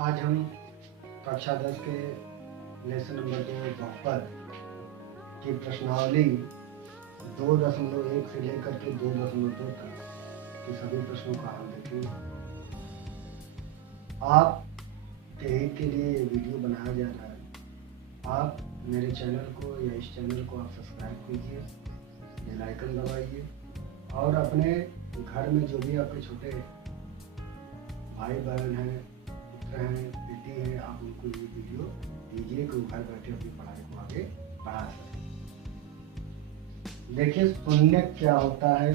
आज हम कक्षा 10 के लेसन नंबर 2 बहुपद की प्रश्नावली 2.1 से लेकर के 2.2 तक के सभी प्रश्नों का हल देखेंगे। आप के हित के लिए ये वीडियो बनाया जा रहा है। आप मेरे चैनल को या इस चैनल को आप सब्सक्राइब कीजिए, बेल आइकन दबाइए और अपने घर में जो भी आपके छोटे भाई बहन हैं, पुत्र हैं, बेटी हैं, आप उनको ये वीडियो दीजिए कि वो घर बैठे अपनी पढ़ाई को आगे बढ़ा सकें। देखिए शून्य क्या होता है।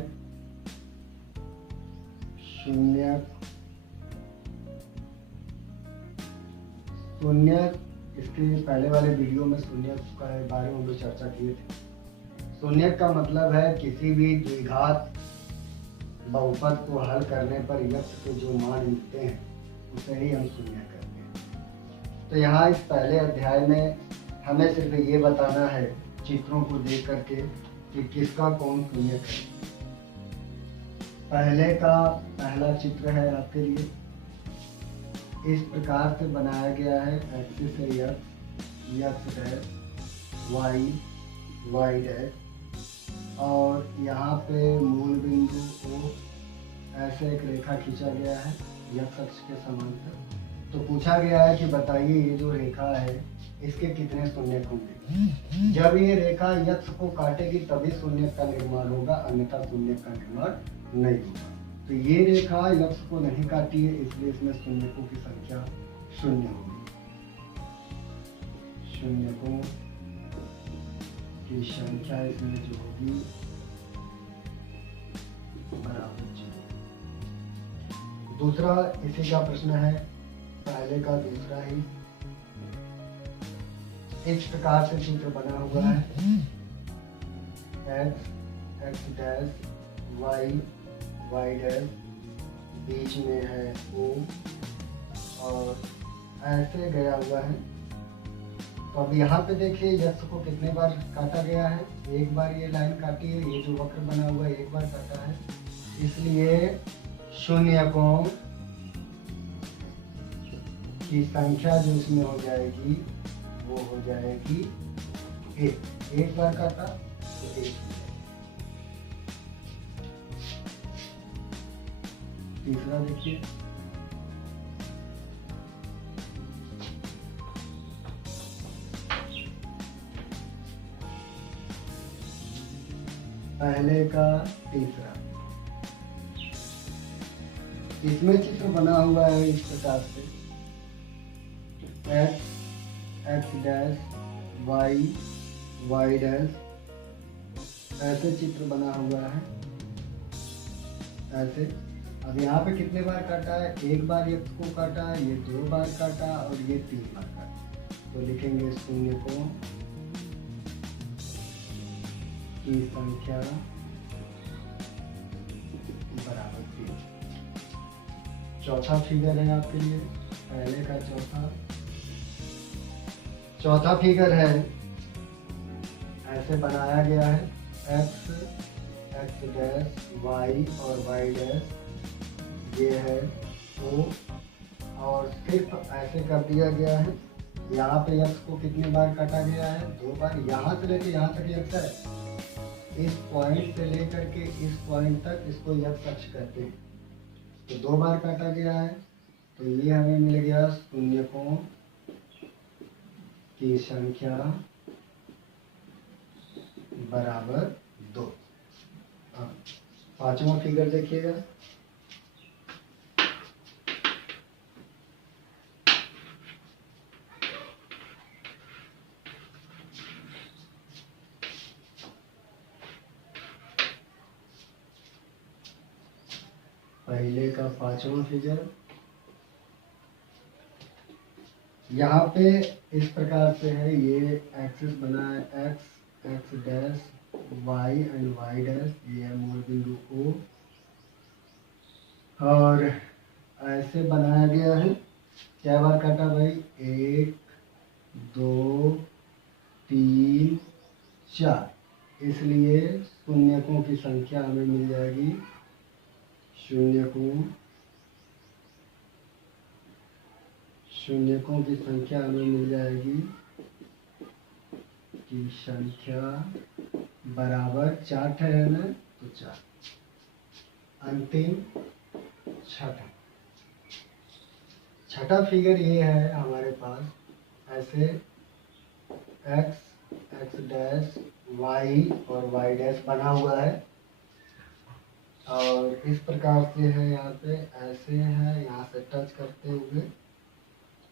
शून्य इसके पहले वाले वीडियो में शून्य के बारे में हम लोग चर्चा किए थे। शून्य का मतलब है किसी भी द्विघात बहुपद को हल करने पर यक्ष के जो मान मिलते हैं उसे ही हम शून्य कहते हैं। तो यहाँ इस पहले अध्याय में हमें सिर्फ ये बताना है चित्रों को देख करके कि किसका कौन शून्य है। पहला चित्र है आपके लिए, इस प्रकार से बनाया गया है। एक्सिस है यक्स डैश, वाई डैश और यहाँ पे मूल बिंदु को ऐसे एक रेखा खींचा गया है यक्स अक्ष के समांतर। तो पूछा गया है कि बताइए ये जो रेखा है इसके कितने शून्य होंगे। जब ये रेखा यक्स को काटेगी तभी शून्य का निर्माण होगा, अन्यथा शून्य का निर्माण नहीं होगा। तो ये रेखा यक्स को नहीं काटी है, इसलिए इसमें शून्यकों की संख्या शून्य होगी। शून्यकों की संख्या इसमें जो होगी बराबर 0। दूसरा इसी का प्रश्न है, पहले का दूसरा ही। इस प्रकार से चित्र बना हुआ है। एक्स डैश, वाई डैश, बीच में है O और ऐसे गया हुआ है। तो अब यहाँ पे देखिए यक्ष को कितने बार काटा गया है। एक बार ये लाइन काटी है, ये जो वक्र बना हुआ है एक बार काटा है, इसलिए शून्यकों की संख्या जो इसमें हो जाएगी वो हो जाएगी एक बार काटा तो एक। तीसरा देखिए, पहले का तीसरा। इसमें चित्र बना हुआ है इस प्रकार से, एक्स डैश, वाई डैश, ऐसे चित्र बना हुआ है ऐसे। अब यहाँ पे कितने बार काटा है, एक बार यक्ष को काटा है, ये 2 बार काटा और ये 3 बार काटा। तो लिखेंगे शून्यकों की संख्या बराबर 3। चौथा फिगर है आपके लिए, पहले का चौथा फिगर है। ऐसे बनाया गया है, एक्स डैश, वाई और वाई डैश, ये है O और सिर्फ ऐसे कर दिया गया है। यहाँ पे यक्ष को कितने बार काटा गया है, 2 बार। यहाँ से लेके यहाँ तक यक्ष है, इस पॉइंट से लेकर के इस पॉइंट तक इसको यक्ष अक्ष कहते हैं। तो 2 बार काटा गया है, तो ये हमें मिल गया शून्यकों की संख्या बराबर 2। पांचवा फिगर देखिएगा, पहले का 5वां फिगर। यहाँ पे इस प्रकार से है, ये एक्सिस बना है, X dash, Y and Y dash, ये है मूल बिंदु O और ऐसे बनाया गया है। क्या बार काटा भाई, 1 2 3 4, इसलिए शून्यकों की संख्या हमें मिल जाएगी शून्यकों की संख्या हमें मिल जाएगी की संख्या बराबर 4 है ना, तो 4। अंतिम छठा फिगर ये है हमारे पास, ऐसे x डैश y और y डैश बना हुआ है और इस प्रकार से है, यहाँ पे ऐसे है, यहाँ से टच करते हुए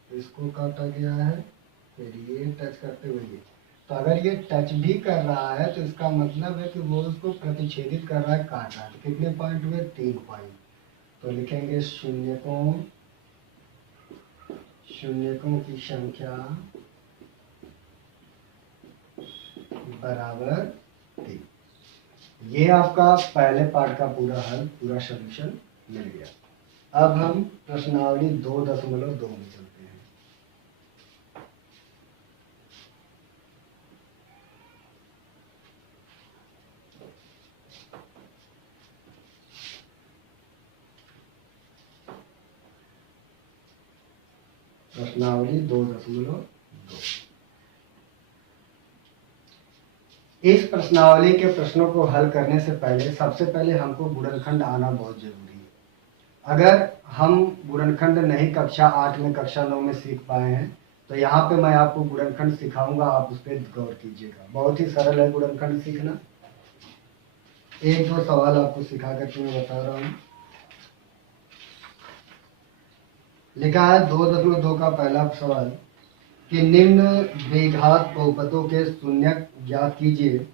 इसको काटा गया है, फिर ये टच करते हुए ये। तो अगर ये टच भी कर रहा है तो इसका मतलब है कि वो उसको प्रतिच्छेदित कर रहा है, काट रहा है। तो कितने पॉइंट हुए? 3 पॉइंट। तो लिखेंगे शून्यकों की संख्या बराबर 3। ये आपका पहले पार्ट का पूरा हल, पूरा सॉल्यूशन मिल गया। अब हम प्रश्नावली 2.2 में चलते हैं। प्रश्नावली 2.2। इस प्रश्नावली के प्रश्नों को हल करने से पहले सबसे पहले हमको गुणनखंड आना बहुत जरूरी है। अगर हम गुणनखंड नहीं कक्षा 8 में, कक्षा 9 में सीख पाए हैं तो यहाँ पे मैं आपको गुणनखंड सिखाऊंगा, आप उस पर गौर कीजिएगा। बहुत ही सरल है गुणनखंड सीखना। 1-2 सवाल आपको सिखा करके मैं बता रहा हूँ। लिखा है 2.2 का पहला सवाल कि निम्न द्विघात बहुपदों के शून्यक ज्ञात कीजिए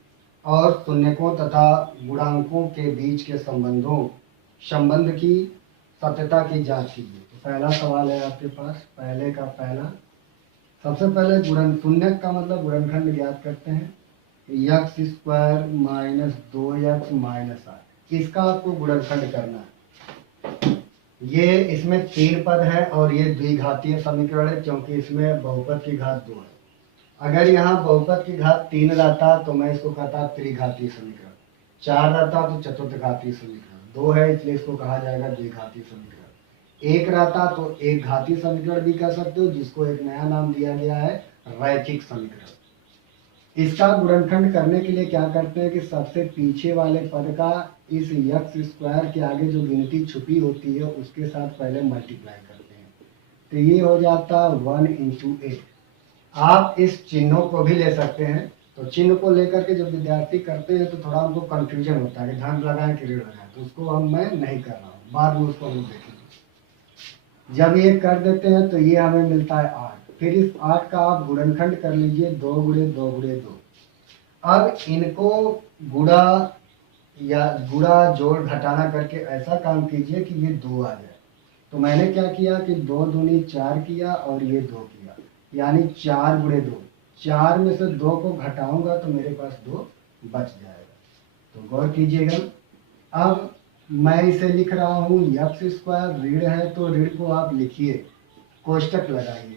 और शून्यकों तथा गुणांकों के बीच के संबंध की सत्यता की जांच कीजिए। तो पहला सवाल है आपके पास, पहले का पहला। सबसे पहले शून्यक का मतलब गुणनखंड ज्ञात करते हैं। x² - 2x - 8, इसका आपको गुणनखंड करना है। ये इसमें 3 पद है और ये द्विघातीय समीकरण है क्योंकि इसमें बहुपद की घात 2 है। अगर यहाँ बहुपद की घात 3 रहता तो मैं इसको कहता त्रिघातीय समीकरण, 4 रहता तो चतुर्थघातीय समीकरण, 2 है इसलिए इसको कहा जाएगा द्विघातीय समीकरण, 1 रहता तो एक घातीय समीकरण भी कह सकते हो, जिसको एक नया नाम दिया गया है रैखिक समीकरण। इसका गुणनखंड करने के लिए क्या करते हैं कि सबसे पीछे वाले पद का इस x² के आगे जो गिनती छुपी होती है उसके साथ पहले मल्टीप्लाई करते हैं, तो ये हो जाता 1 × 8। आप इस चिन्हों को भी ले सकते हैं। तो चिन्ह को लेकर के जब विद्यार्थी करते हैं तो थोड़ा हमको कंफ्यूजन होता है कि धन लगाएं कि ऋण लगाएं, तो उसको मैं नहीं कर रहा हूँ, बाद में उसको हम देखेंगे। जब ये कर देते हैं तो ये हमें मिलता है 8। फिर इस 8 का आप गुणनखंड कर लीजिए, 2 × 2 × 2। अब इनको गुणा जोड़ घटाना करके ऐसा काम कीजिए कि ये 2 आ जाए। तो मैंने क्या किया कि 2 दूनी 4 किया और ये 2 किया, यानी 4 × 2। 4 में से 2 को घटाऊंगा तो मेरे पास 2 बच जाएगा। तो गौर कीजिएगा। अब मैं इसे लिख रहा हूँ x² ऋण है तो ऋण को आप लिखिए, कोष्टक लगाइए।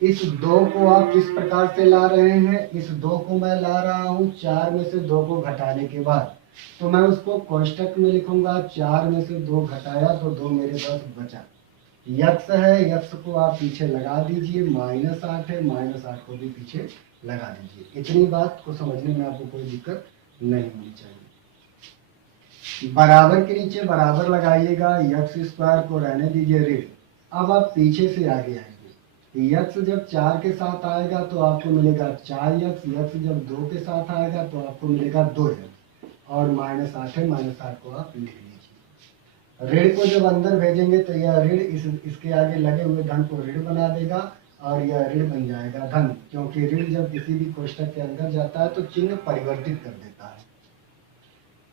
इस 2 को आप किस प्रकार से ला रहे हैं? इस 2 को मैं ला रहा हूँ 4 में से 2 को घटाने के बाद, तो मैं उसको कोष्टक में लिखूंगा। 4 में से 2 घटाया तो 2 मेरे पास बचा। x है, x को आप पीछे लगा दीजिए, -8 है, -8 को भी पीछे लगा दीजिए। इतनी बात को समझने में आपको कोई दिक्कत नहीं होनी चाहिए। बराबर के नीचे बराबर लगाइएगा, x² को रहने दीजिए ऋण। अब आप पीछे से आगे आएंगे। x जब 4 के साथ आएगा तो आपको मिलेगा 4x, x जब 2 के साथ आएगा तो आपको मिलेगा 2x, और -8 है, -8 को आप लिख लीजिए। ऋण को जब अंदर भेजेंगे तो यह ऋण इसके आगे लगे हुए धन को ऋण बना देगा और यह ऋण बन जाएगा धन, क्योंकि ऋण जब किसी भी कोष्टक के अंदर जाता है तो चिन्ह परिवर्तित कर देता है।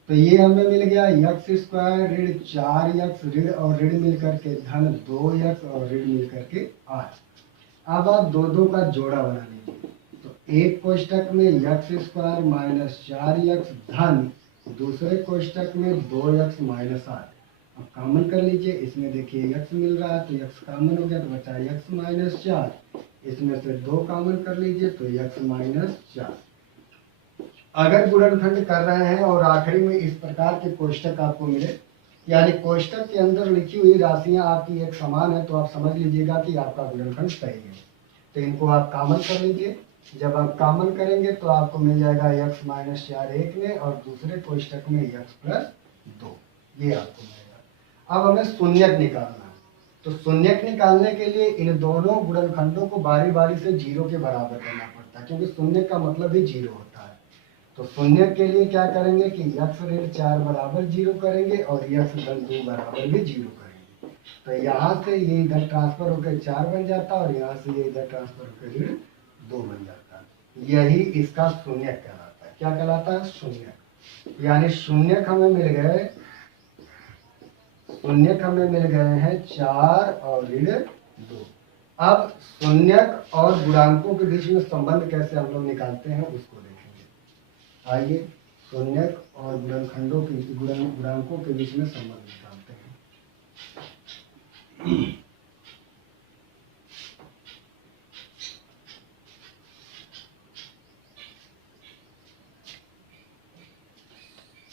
तो ये हमें मिल गया x² ऋण 4x ऋण और ऋण मिलकर के धन 2x और ऋण मिलकर के 8। अब आप 2 का जोड़ा बना लीजिए। तो एक कोष्टक में x² - 4x धन, दूसरे कोष्टक में 2x - 8। अब कॉमन कर लीजिए, इसमें देखिए x मिल रहा है तो x कॉमन हो गया तो बचा x - 4। इसमें से 2 कॉमन कर लीजिए तो x - 4। अगर गुणनखंड कर रहे हैं और आखिरी में इस प्रकार के कोष्टक आपको मिले यानी कोष्टक के अंदर लिखी हुई राशियां आपकी एक समान है तो आप समझ लीजिएगा कि आपका गुणनखंड सही है। तो इनको आप कॉमन कर लीजिए। जब आप कॉमन करेंगे तो आपको मिल जाएगा x माइनस 4 एक में और दूसरे कोष्टक में x प्लस 2, ये आपको मिलेगा। अब हमें शून्यक निकालना है, तो शून्यक निकालने के लिए इन दोनों गुणनखंडों को बारी बारी से जीरो के बराबर करना पड़ता है, क्योंकि शून्यक का मतलब ही जीरो होता है। तो शून्यक के लिए क्या करेंगे कि x ऋण 4 बराबर जीरो करेंगे और x धन 2 बराबर भी जीरो करेंगे। तो यहाँ से ये इधर ट्रांसफर होकर 4 बन जाता है और यहाँ से ये इधर ट्रांसफर होकर ऋण 2 बन जाता है। यही इसका शून्यक कहलाता है। क्या कहलाता है? शून्यक। यानी शून्यक हमें मिल गए, शून्यक हमें मिल गए हैं 4 और ऋण 2। अब शून्यक और गुणांकों के बीच में संबंध कैसे हम लोग निकालते हैं उसको देखेंगे। आइए शून्यक और गुणनखंडों के गुणांकों के बीच में संबंध निकालते हैं।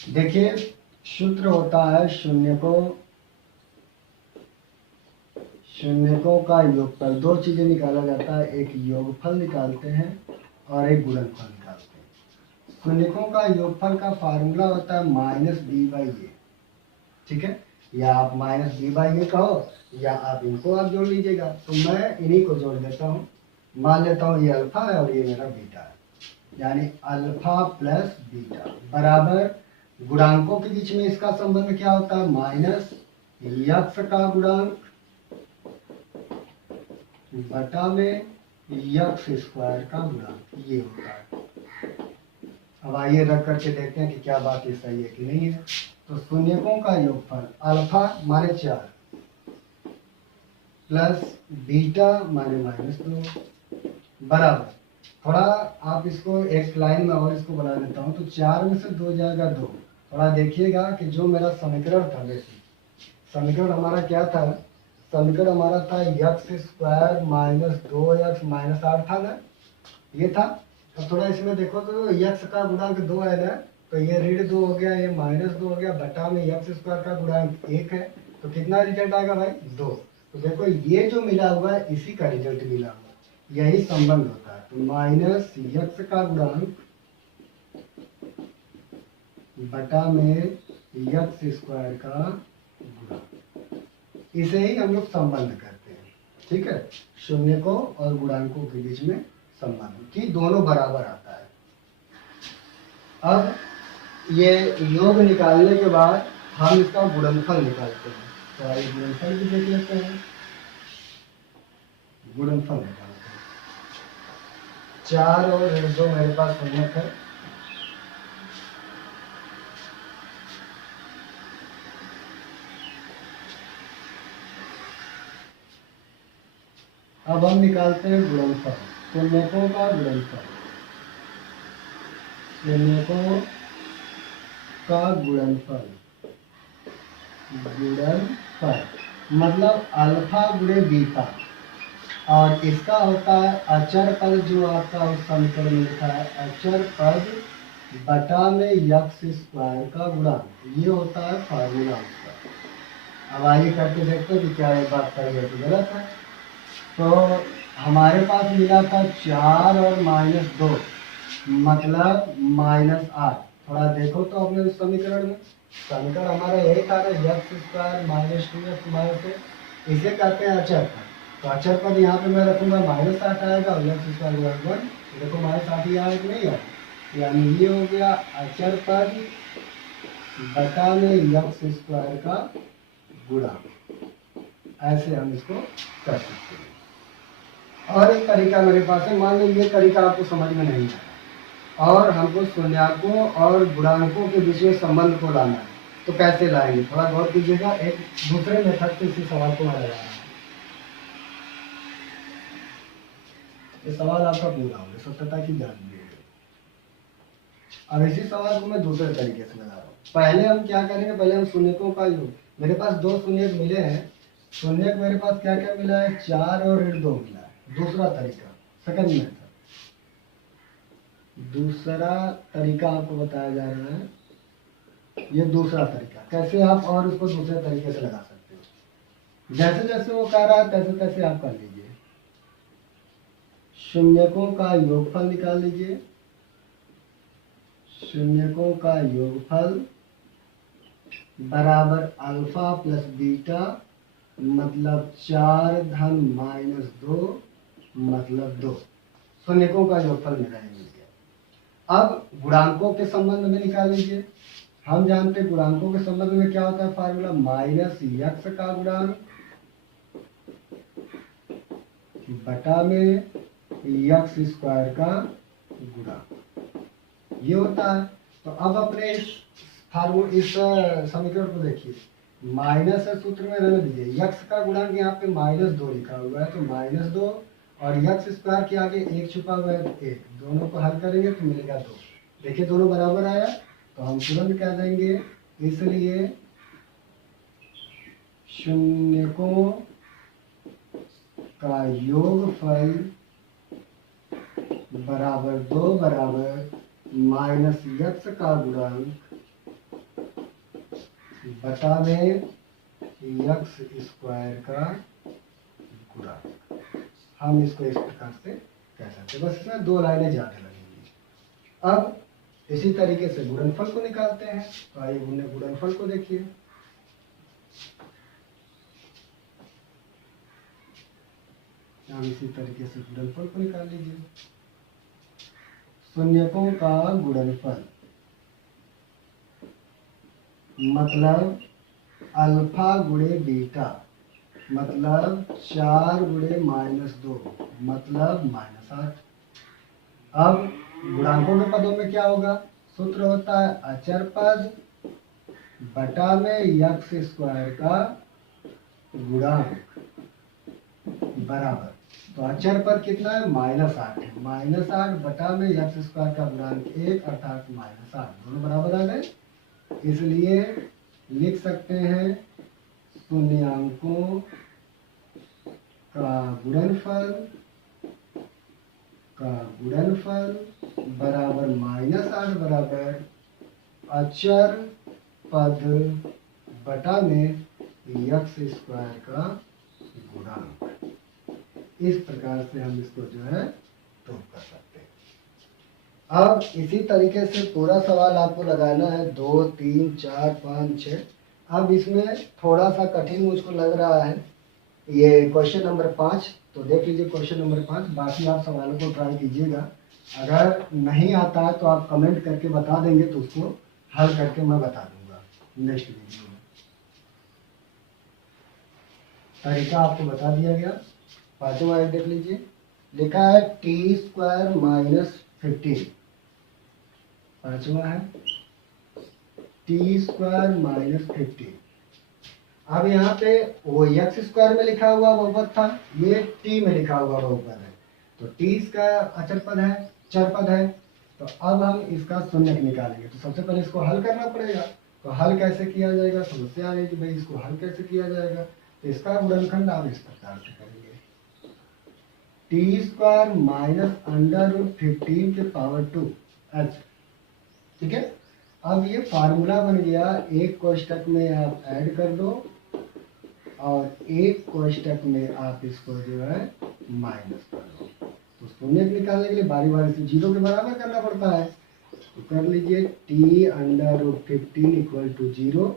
देखिए सूत्र होता है शून्यकों का योगफल। दो चीजें निकाला जाता है, एक योगफल निकालते हैं और एक गुणनफल निकालते हैं। शून्यकों का योगफल का फार्मूला होता है माइनस बी बाई ए, ठीक है, या आप माइनस बी बाई ए कहो या आप इनको आप जोड़ लीजिएगा। तो मैं इन्हीं को जोड़ देता हूँ। मान लेता हूँ ये अल्फा है और ये मेरा बीटा है, यानी अल्फा प्लस बीटा बराबर गुणांकों के बीच में इसका संबंध क्या होता है? माइनस यक्स का गुणांक बटा में यक्स स्क्वायर का गुणांक, ये होता है। अब आइए रख करके देखते हैं कि क्या बात ये सही है कि नहीं है। तो शून्यकों का योगफल अल्फा माने 4 प्लस बीटा माने माइनस 2 बराबर, थोड़ा आप इसको एक लाइन में और इसको बना देता हूँ। तो 4 में से 2 जाएगा 2। थोड़ा देखिएगा कि जो मेरा समीकरण था, बेसिक समीकरण हमारा क्या था? समीकरण हमारा था x square minus 2x minus 8 था ना, ये था। अब थोड़ा इसमें देखो तो यक्स का गुणांक 2 है ना, तो ये ऋण 2 हो गया, ये माइनस 2 हो गया, बटा में यक्स स्क्वायर का गुणांक 1 है। तो कितना रिजल्ट आएगा भाई? 2। तो देखो ये जो मिला हुआ है इसी का रिजल्ट मिला हुआ है, यही संबंध होता है। तो माइनस यक्स का गुणांक बटा में यक्स स्क्वायर का गुणांक, इसे ही हम लोग संबंध करते हैं, ठीक है। शून्यकों और गुणांकों के बीच में संबंध कि दोनों बराबर आता है। अब ये योग निकालने के बाद हम इसका गुणनफल निकालते हैं। तो आइए गुणनफल भी देख लेते हैं। गुणनफल निकालते हैं। 4 और ऋण 2 मेरे पास शून्यक है। अब हम निकालते हैं गुणनफल, शून्यकों का गुणनफल। शून्यकों का गुणनफल, गुणनफल मतलब अल्फा गुणे बीटा, और इसका होता है अचर पद जो आपका उस समीकरण में लिखा है, अचर पद बटा में यक्स स्क्वायर का गुणांक, ये होता है फार्मूला उसका। अब आइए करके देखते हैं कि क्या ये बात सही है कि गलत है। तो हमारे पास मिला था 4 और माइनस 2 मतलब माइनस 8। थोड़ा देखो तो अपने उस समीकरण में, समीकरण हमारा यही था ना, x square minus 2x minus 1, इसे कहते हैं अचर पद। तो अचर पद यहाँ पे मैं रखूंगा माइनस 8 आएगा और यक्स स्क्वायर गुणा 1, देखो माइनस 8 ही आया कि नहीं आया, यानी ये हो गया अचर पद बटा में यक्स स्क्वायर का गुणा। ऐसे हम इसको कर सकते हैं। और एक तरीका मेरे पास है, मान लो ये तरीका आपको समझ में नहीं आया और हमको शून्यकों और गुणांकों के बीच में संबंध को लाना है, तो कैसे लाएंगे? थोड़ा गौर कीजिएगा। एक दूसरे मेथड से इसी सवाल को मैं लगा रहा हूँ। ये सवाल आपका पूरा होगा, सत्यता की जांच भी है। अब इसी सवाल को मैं दूसरे तरीके से लगा रहा हूँ। पहले हम क्या करेंगे? पहले हम शून्यकों का योग, मेरे पास 2 शून्यक मिले हैं। शून्यक मेरे पास क्या क्या मिला है? 4 और ऋण 2 मिला है। दूसरा तरीका, सेकंड मेथड, दूसरा तरीका आपको बताया जा रहा है। ये दूसरा तरीका। कैसे आप और उसको दूसरे तरीके से लगा सकते हो, जैसे जैसे वो कर रहा है तैसे तैसे आप कर लीजिए। शून्यकों का योगफल निकाल लीजिए। शून्यकों का योगफल बराबर अल्फा प्लस बीटा मतलब 4 धन -2 मतलब 2। शून्यकों का योगफल मेरा मिल गया। अब गुणांकों के संबंध में निकाल लीजिए। हम जानते हैं गुणांकों के संबंध में क्या होता है फार्मूला, माइनस यक्स का गुणांक बटा में यक्स स्क्वायर का गुणांक, ये होता है। तो अब अपने इस समीकरण को देखिए, माइनस सूत्र में रहने दीजिए, यक्स का गुणांक यहाँ पे -2 लिखा हुआ है, तो -2 और यक्स स्क्वायर के आगे 1 छुपा हुआ है, तो 1, दोनों को हल करेंगे तो मिलेगा 2। देखिए दोनों बराबर आया, तो हम तुरंत कह देंगे इसलिए शून्यकों का योगफल बराबर 2 बराबर माइनस यक्स का गुणांक बटा में यक्स स्क्वायर का गुणांक। हम इसको इस प्रकार से कह सकते हैं, बस इसमें 2 लाइनें ज्यादा लगेंगी। अब इसी तरीके से गुणनफल को निकालते हैं, तो आइए गुणनफल को देखिए। अब इसी तरीके से गुणनफल को निकाल लीजिए। शून्यकों का गुणनफल मतलब अल्फा गुणे बीटा मतलब 4 गुणे -2 मतलब -8। अब गुणांकों के पदों में क्या होगा, सूत्र होता है अचर पद बटा में यक्स स्क्वायर का गुणांक बराबर, तो अचर पद कितना है -8 है, -8 बटा में यक्स स्क्वायर का गुणांक 1 अर्थात -8, दोनों बराबर आ गए। इसलिए लिख सकते हैं शून्याङ्कों का गुणनफल बराबर -8 बराबर अचर पद बटा में यक्स स्क्वायर का गुणांक। इस प्रकार से हम इसको जो है प्रूव कर सकते हैं। अब इसी तरीके से पूरा सवाल आपको लगाना है 2, 3, 4, 5, 6। अब इसमें थोड़ा सा कठिन मुझको लग रहा है ये क्वेश्चन नंबर 5, तो देख लीजिए क्वेश्चन नंबर 5, बाकी आप सवालों को ट्राई कीजिएगा। अगर नहीं आता है तो आप कमेंट करके बता देंगे, तो उसको हल करके मैं बता दूंगा नेक्स्ट वीडियो में। तरीका आपको बता दिया गया। पांचवा एक देख लीजिए, लिखा है t² -15। पांचवा है t² -15। अब यहाँ पे वो यक्स स्क्वायर में लिखा हुआ बहुपद था, ये t में लिखा हुआ बहुपद है, तो t इसका अचर पद है, चर पद है। तो अब हम इसका शून्यक निकालेंगे, तो सबसे पहले इसको हल करना पड़ेगा। तो हल कैसे किया जाएगा, समस्या आएगी भाई इसको हल कैसे किया जाएगा। तो इसका गुणनखंड आप इस प्रकार से करेंगे, t² -√15 के पावर 2 h, ठीक है। अब ये फार्मूला बन गया, एक कोष्टक में आप ऐड कर दो और एक कोष्टक में आप इसको जो है माइनस कर दो। तो शून्य निकालने के लिए बारी बारी से 0 के बराबर करना पड़ता है, तो कर लीजिए t√15 = 0,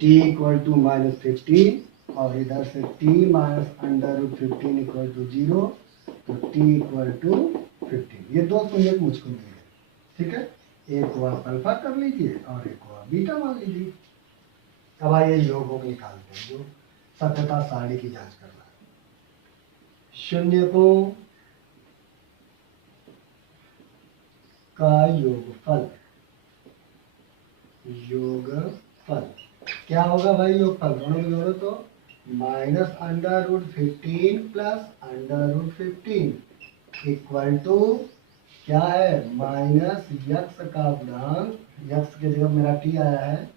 t = -15 और इधर से t -√15 = 0, तो t = 15। ये दो शून्य मुझको मिल गए, ठीक है। एक को आप अल्फा कर लीजिए और एक को आप बीटा मान लीजिए। अब आइए योगों को निकालते हैं, जो सत्यता सारणी की जांच करना है। शून्यकों का योगफल क्या होगा भाई, योगफल दोनों में जोड़ो तो -√15 + √15 इक्वल टू क्या है, माइनस यक्स का गुणांक, यक्स के जगह मेरा t आया है,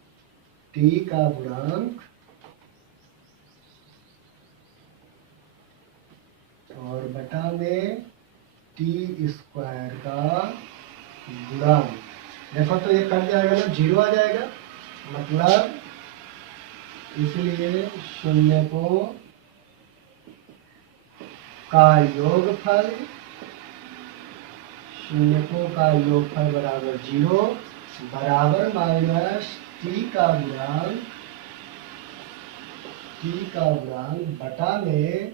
t का गुणांक और बटा में t² का गुणांक देखो तो ये कट जाएगा ना, 0 आ जाएगा, मतलब इसलिए शून्यकों का योगफल, शून्यकों का योगफल बराबर 0 बराबर माइनस टी का गुणांक, टी का गुणांक बटा में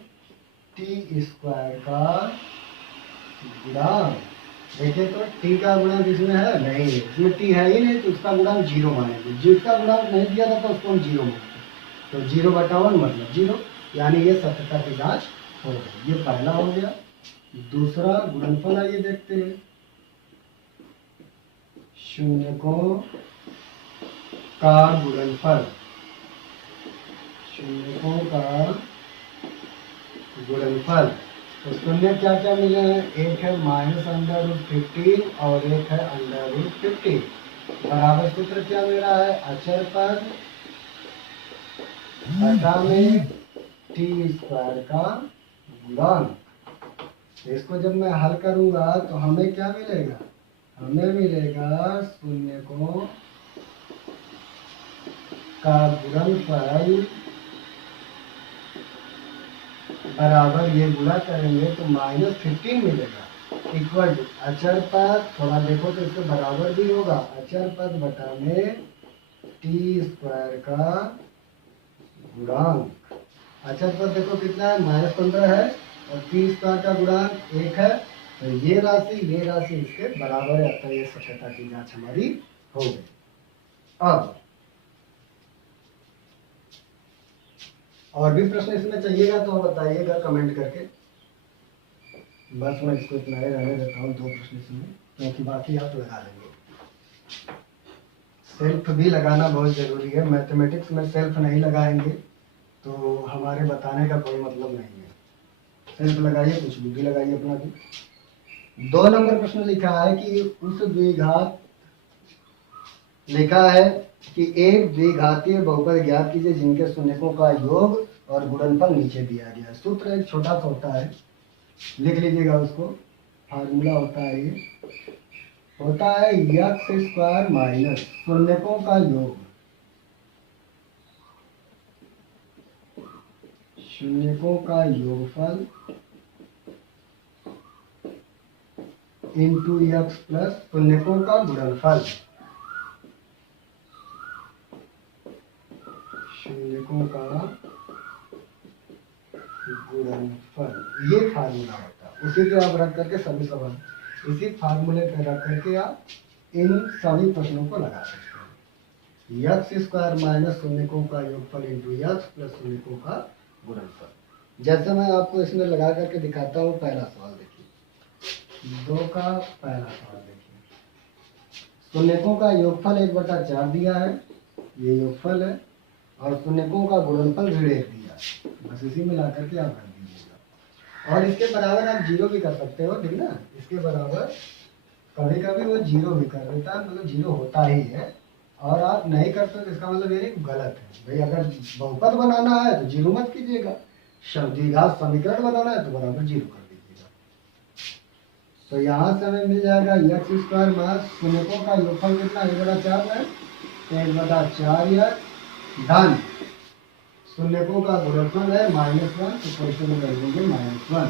टी स्क्वायर का गुणांक। देखिए तो टी का गुणांक इसमें है नहीं, इसमें टी है ही नहीं, तो उसका गुणांक 0 मानेंगे। जिसका गुणांक नहीं दिया था तो उसको हम 0 मानते, तो 0/1 मतलब 0, यानी ये सत्यता की जांच हो गई। ये पहला हो गया। दूसरा गुणनफल आइए देखते हैं। शून्यकों का गुणनफल, शून्यकों का गुणनफल, तो शून्य क्या क्या मिले हैं, एक है -√15 और एक है √15। बराबर सूत्र क्या मेरा है, अचर पद बटा में टी स्क्वायर का गुणांक। इसको जब मैं हल करूंगा तो हमें क्या मिलेगा, हमें मिलेगा शून्यकों का गुणनफल बराबर, ये गुणा करेंगे तो -15 मिलेगा, इक्वल टू अचर पद, थोड़ा देखो तो इसके बराबर भी होगा, अचर पद बटा में टी स्क्वायर का गुणांक। अचर पद देखो कितना है, -15 है, और टी स्क्वायर का गुणांक 1 है, तो ये राशि इसके बराबर है। अतः ये सत्यता की जांच हमारी हो गई। अब और भी प्रश्न इसमें चाहिएगा तो बताइएगा कमेंट करके। बस मैं इसको इतना ही रहने देता हूँ, 2 प्रश्न इसमें, क्योंकि बाकी आप लगा लेंगे। सेल्फ भी लगाना बहुत ज़रूरी है। मैथमेटिक्स में सेल्फ नहीं लगाएंगे तो हमारे बताने का कोई मतलब नहीं है। सेल्फ लगाइए, कुछ बुद्धि लगाइए अपना भी। 2 नंबर प्रश्न लिखा है कि उस द्विघात, लिखा है कि एक द्विघातीय बहुपद ज्ञात कीजिए जिनके शून्यकों का योग और गुणनफल नीचे दिया गया है। सूत्र एक छोटा सा होता है, लिख लीजिएगा उसको। फार्मूला होता है, ये होता है x² माइनस शून्यकों का योग, शून्यकों का योगफल इंटू x प्लस शून्यकों का गुणनफल, शून्यकों का गुणनफल। ये फार्मूला होता है, उसी को आप रख करके सभी सवाल इसी फार्मूले पे रख करके आप इन सभी प्रश्नों को लगा सकते हैं। x² माइनस शून्यकों का योगफल इंटू x प्लस शून्यकों का गुणनफल। जैसे मैं आपको इसमें लगा करके दिखाता हूँ। पहला सवाल देखिए, 2 का पहला सवाल देखिए, शून्यकों का योगफल 1/4 दिया है, ये योगफल है, और शून्यकों का गुणनफल भी 1 दिया, बस इसी में ला करके आप रख दीजिएगा। और इसके बराबर आप 0 भी कर सकते हो, ठीक ना। इसके बराबर कभी कभी वो 0 भी कर देता है, मतलब 0 होता ही है, और आप नहीं करते तो इसका मतलब ये गलत है। भाई अगर बहुपद बनाना है तो 0 मत कीजिएगा, द्विघात समीकरण बनाना है तो बराबर 0 कर दीजिएगा। तो यहाँ से हमें मिल जाएगा x² माइनस शून्यकों का योगफल कितना, 1/4 है, 1/4 धन शून्यकों का गुणनफल है -1, तो क्वेश्चन में कर देंगे -1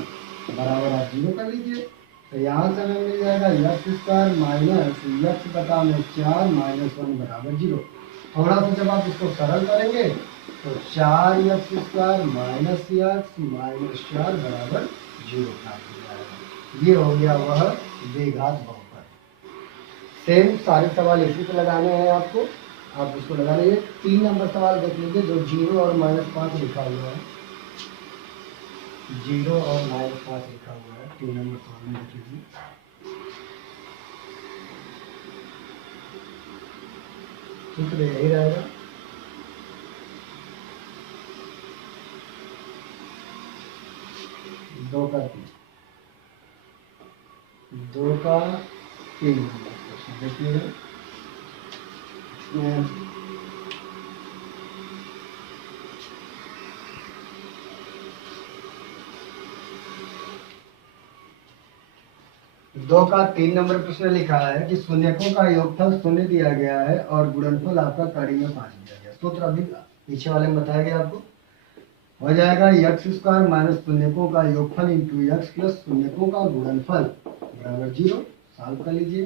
बराबर आप 0 कर लीजिए। तो यहाँ से हमें मिल जाएगा x² माइनस x बटा में 4 -1 बराबर 0। थोड़ा सा जब आप इसको सरल करेंगे तो 4x² माइनस x माइनस 4 बराबर 0 प्राप्त हो जाएगा। ये हो गया वह द्विघात बहुपद। सेम सारे सवाल इसी पे लगाने हैं आपको, आप उसको लगा लीजिए। 3 नंबर सवाल देख लीजिए, जो 0 और -5 लिखा हुआ है, 0 और -5 लिखा हुआ है, 3 नंबर सवाल में देख लीजिए। सूत्र यही रहेगा, दो का 3 देखिए। 2 का 3 नंबर प्रश्न लिखा है कि शून्यकों का योगफल शून्य दिया गया है और गुणनफल आपका कड़ी में 5 दिया गया। सूत्र अभी पीछे वाले में बताया गया आपको। हो जाएगा एक्स स्क्वायर माइनस शून्यकों का योगफल इंटू एक्स प्लस शून्यकों का गुणनफल बराबर 0। सॉल्व कर लीजिए।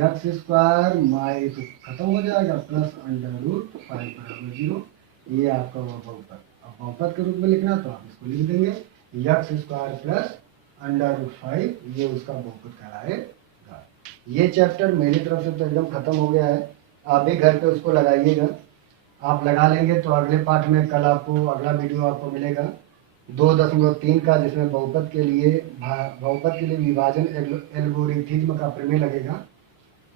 एक्स स्क्वायर माइनस खत्म हो जाएगा प्लस अंडर रूट 5 बराबर 0। ये आपका हुआ बहुपद। अब बहुपद के रूप में लिखना तो आप इसको लिख देंगे X square plus under root 5, ये उसका बहुपद कहलाएगा। ये चैप्टर मेरी तरफ से तो एकदम खत्म हो गया है। आप भी घर पे उसको लगाइएगा। आप लगा लेंगे तो अगले पार्ट में कल आपको अगला वीडियो आपको मिलेगा 2.3 का, जिसमें बहुपद के लिए विभाजन एल्गोरिथ्म का प्रमेय लगेगा,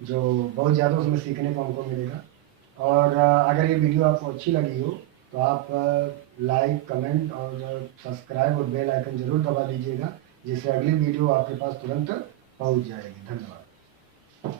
जो बहुत ज़्यादा उसमें सीखने को हमको मिलेगा। और अगर ये वीडियो आपको अच्छी लगी हो तो आप लाइक, कमेंट और सब्सक्राइब और बेल आइकन जरूर दबा दीजिएगा, जिससे अगली वीडियो आपके पास तुरंत पहुंच जाएगी। धन्यवाद।